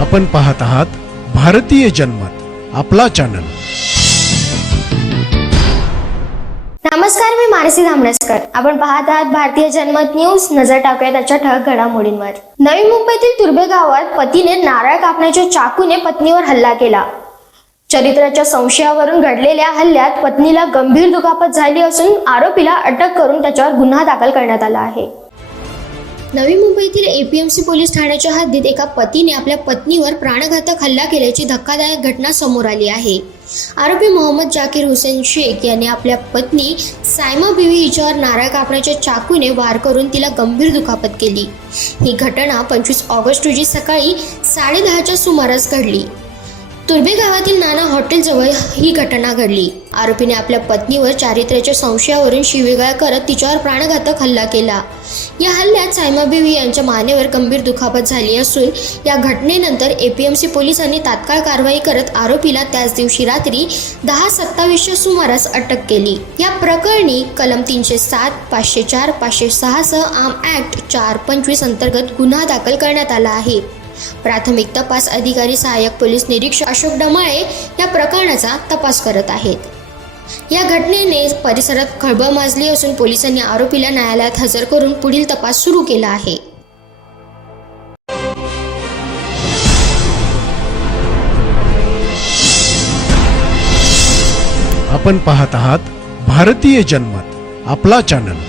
आपण पाहत आहात भारतीय जनमत, आपला चॅनल। नमस्कार, मी मानसी धामणसकर। आपण पाहत आहात भारतीय जनमत न्यूज। नजर टाकूया त्याच्या ठळक घडामोडींवर। नवी मुंबईतील तुर्भे गावात पतीने नारळ कापण्याच्या चाकूने पत्नीवर हल्ला केला। चरित्राच्या संशयावरून घडलेल्या हल्ल्यात पत्नीला गंभीर दुखापत झाली असून आरोपीला अटक करून त्याच्यावर गुन्हा दाखल करण्यात आला आहे। नवी मुंबईतील एपीएमसी पोलीस ठाण्याच्या हद्दीत एका पतीने आपल्या पत्नीवर प्राणघातक हल्ला केल्याची धक्कादायक घटना समोर आली आहे। आरोपी मोहम्मद जाकीर हुसेन शेख यांनी आपल्या पत्नी सायमा बीवी हिच्यावर नारळ कापण्याच्या चाकूने वार करून तिला गंभीर दुखापत केली। ही घटना 25 ऑगस्ट रोजी सकाळी 10:30च्या सुमारास घडली। तुर्भे गावातील नाना हॉटेल जवळ ही घटना घडली। आरोपीने आपल्या पत्नीवर चारित्र्याच्या संशयावरून शिवीगाळ करत तिच्यावर प्राणघातक हल्ला केला। या हल्ल्यात सायमा बीवी यांच्या मानेवर गंभीर दुखापत झाली असून या घटनेनंतर एपीएमसी पोलिसांनी तात्काळ कारवाई करत आरोपीला त्याच दिवशी रात्री 10:27च्या सुमारास अटक केली। या प्रकरणी कलम 307, 504, 506 सह आर्म ऍक्ट 425 अंतर्गत गुन्हा दाखल करण्यात आला आहे। प्राथमिक तपास अधिकारी सहाय्यक पोलीस निरीक्षक अशोक डमाळे या प्रकरणाचा तपास करत आहेत। या घटनेने परिसरात खळबळ माजली असून पोलिसांनी आरोपीला न्यायालयात हजर करून पुढील तपास सुरू केला आहे। आपण पाहत आहात भारतीय जनमत, आपला चॅनल।